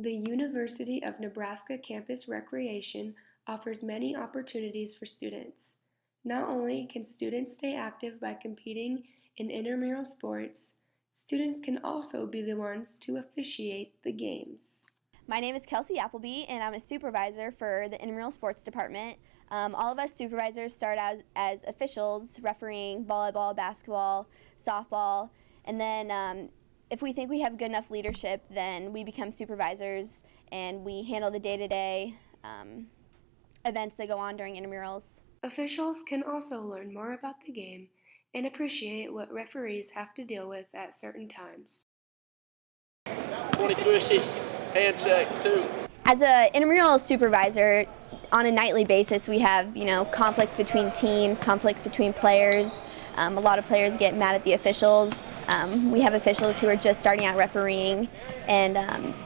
The University of Nebraska Campus Recreation offers many opportunities for students. Not only can students stay active by competing in intramural sports, students can also be the ones to officiate the games. My name is Kelsey Appleby, and I'm a supervisor for the intramural sports department. All of us supervisors start as officials, refereeing volleyball, basketball, softball, and then if we think we have good enough leadership, then we become supervisors and we handle the day-to-day events that go on during intramurals. Officials can also learn more about the game and appreciate what referees have to deal with at certain times. 20 hand check, 2. As an intramural supervisor, on a nightly basis, we have, conflicts between teams, conflicts between players. A lot of players get mad at the officials. We have officials who are just starting out refereeing, and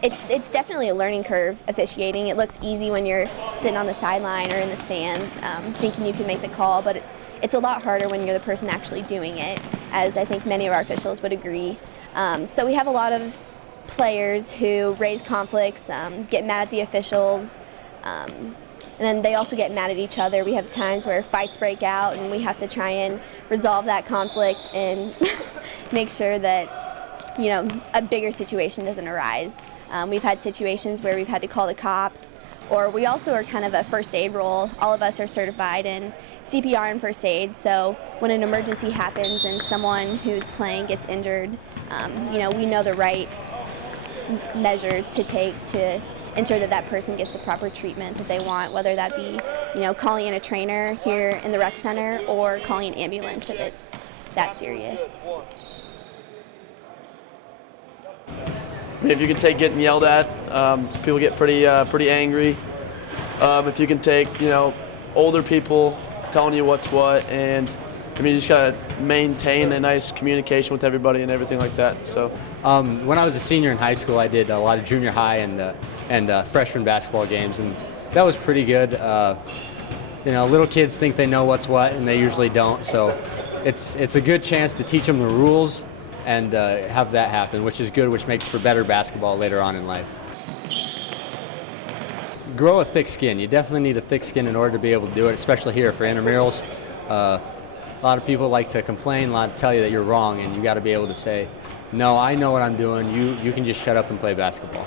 it's definitely a learning curve officiating. It looks easy when you're sitting on the sideline or in the stands, thinking you can make the call, but it's a lot harder when you're the person actually doing it, as I think many of our officials would agree. So we have a lot of players who raise conflicts, get mad at the officials, and then they also get mad at each other. We have times where fights break out and we have to try and resolve that conflict and make sure that, a bigger situation doesn't arise. We've had situations where we've had to call the cops, or we also are kind of a first aid role. All of us are certified in CPR and first aid, so when an emergency happens and someone who's playing gets injured, we know the right measures to take to ensure that that person gets the proper treatment that they want, whether that be, calling in a trainer here in the rec center or calling an ambulance if it's that serious. If you can take getting yelled at, people get pretty angry. If you can take, older people telling you what's what, and you just gotta maintain a nice communication with everybody and everything like that. So, when I was a senior in high school, I did a lot of junior high and freshman basketball games, and that was pretty good. Little kids think they know what's what, and they usually don't. So, it's a good chance to teach them the rules and have that happen, which is good, which makes for better basketball later on in life. Grow a thick skin. You definitely need a thick skin in order to be able to do it, especially here for intramurals. A lot of people like to complain, a lot to tell you that you're wrong, and you got to be able to say, no, I know what I'm doing. You can just shut up and play basketball.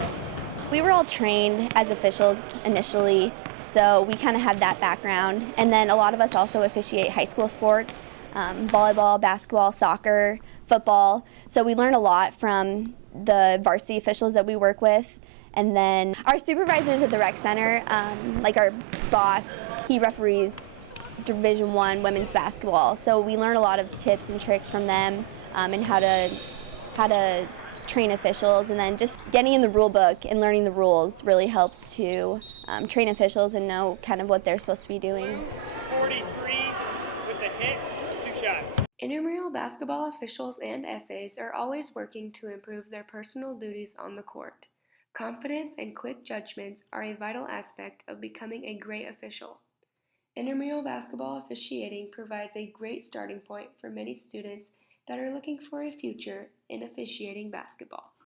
We were all trained as officials initially, so we kind of had that background. And then a lot of us also officiate high school sports, volleyball, basketball, soccer, football. So we learn a lot from the varsity officials that we work with. And then our supervisors at the rec center, like our boss, he referees Division I women's basketball. So we learn a lot of tips and tricks from them, and how to train officials, and then just getting in the rule book and learning the rules really helps to train officials and know kind of what they're supposed to be doing. 43 with a hit, 2 shots. Intramural basketball officials and SAs are always working to improve their personal duties on the court. Confidence and quick judgments are a vital aspect of becoming a great official. Intramural basketball officiating provides a great starting point for many students that are looking for a future in officiating basketball.